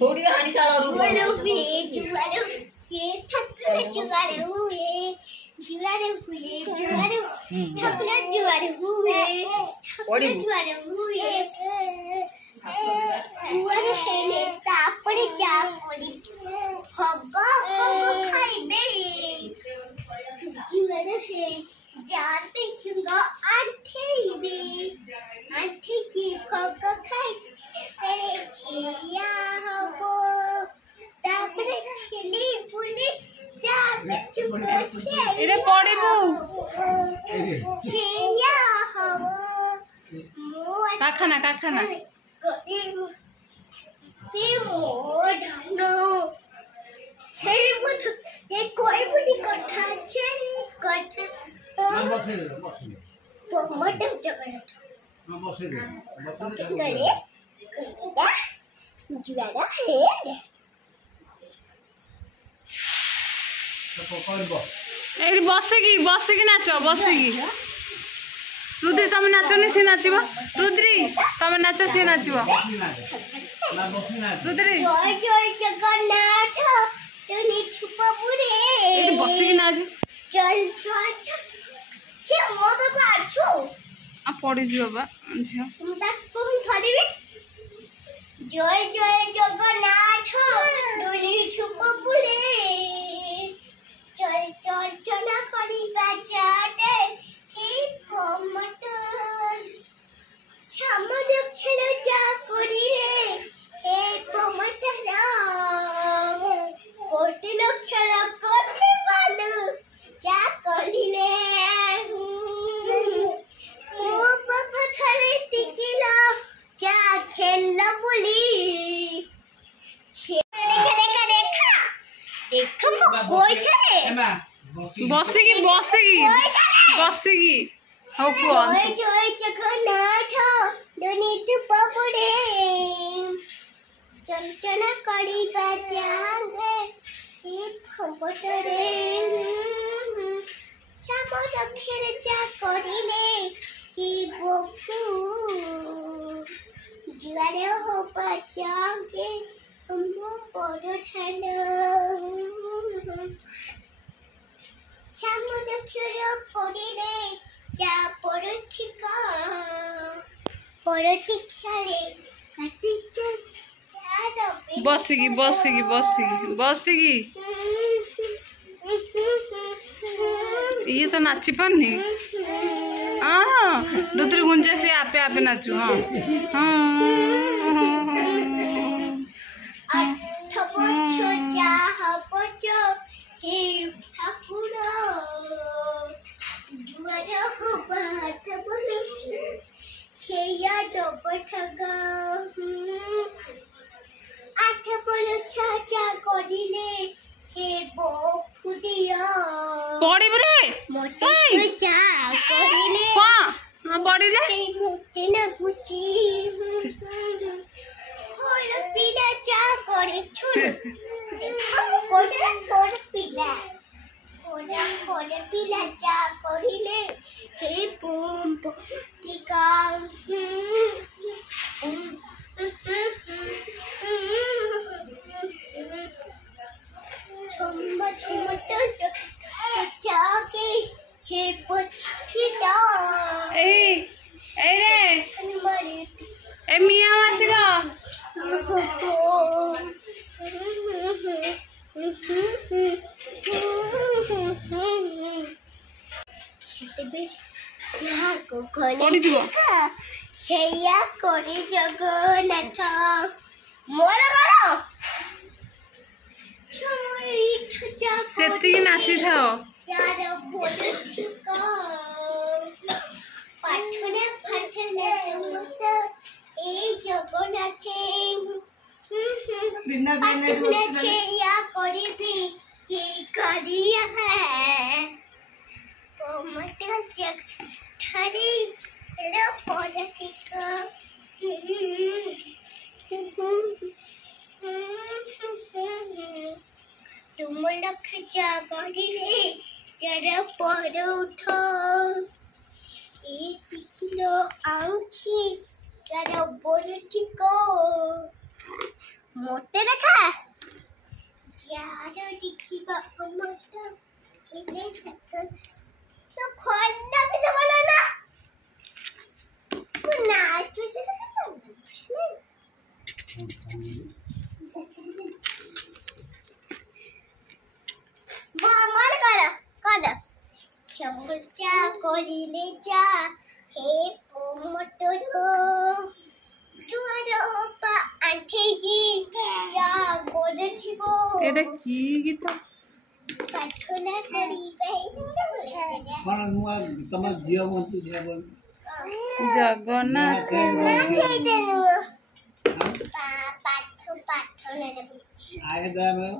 थोड़ी हानि साला जुआरे जाते चुंगा आंटी की भग खाई अरे छिया हो तापरे खेली बुली जाते चुंगा इधर पड़िबू छिया हो काखाना कोई बुढ़ी कथा छे कथा मटन जगन्नाथ गरे जुआरा है एठी बसिकी नाच बसिकी रुद्री तमे नाचनी सी नाचिब रुद्री तमे नाच सी नाचिब रुद्री जय जय जगन्नाथ तुनी ठुपा बुरे एठी बसिकी नाच चल छे मो बाबा आछु आ पड़ी जियो बा झियो तुम थड़ीबे जय जय जगन्नाथ तुनी ठुपा बुरे चल चल चना करी बाजाटे हे कमटर छमन खेल जा करी रे हे कमटर कोटिलो खेल करते पालू जा करिले ओ बाबा थरे टिकिला जा खेल बोली छेले करे देखा देख म कोई छे बसिकी हो को जय जय जगन्नाथ दोनी तू बाबुरे चंचना कड़ी बाजांगे ए फंबटरे चामो दखेर जा करिले ई बोकू जुआरे हो बाजांगे हमो बड़ ठानो चामो दखेर करिले जा पड़ठिका काटी बसिकी ये तो नाची पारनी रुद्री गुंजे से आपे आपे नाचू हाँ जगन्नाथ मोर सेती नाची थाओ बिना छेया करीबी की करिया है ओ मत जग ठरी हेलो पॉलिटिका तुम लोग जागरी रे जरा पढ़ उठो एक किलो आउची जरा बोल ठिको मोटे रखा यार दिखीबा मोटा इले चक्कर तो खोलना भी तो बोलो ना ना तुझे तो मान करा चमचा करिले जा हे मोटर हो तुरो पा आंखे की जा गोरे ठिको এটা কি গীত पाठना करी कौन नुआ तमा जियो मंत्री से बोल জগন্নাথ पाठना आए दा में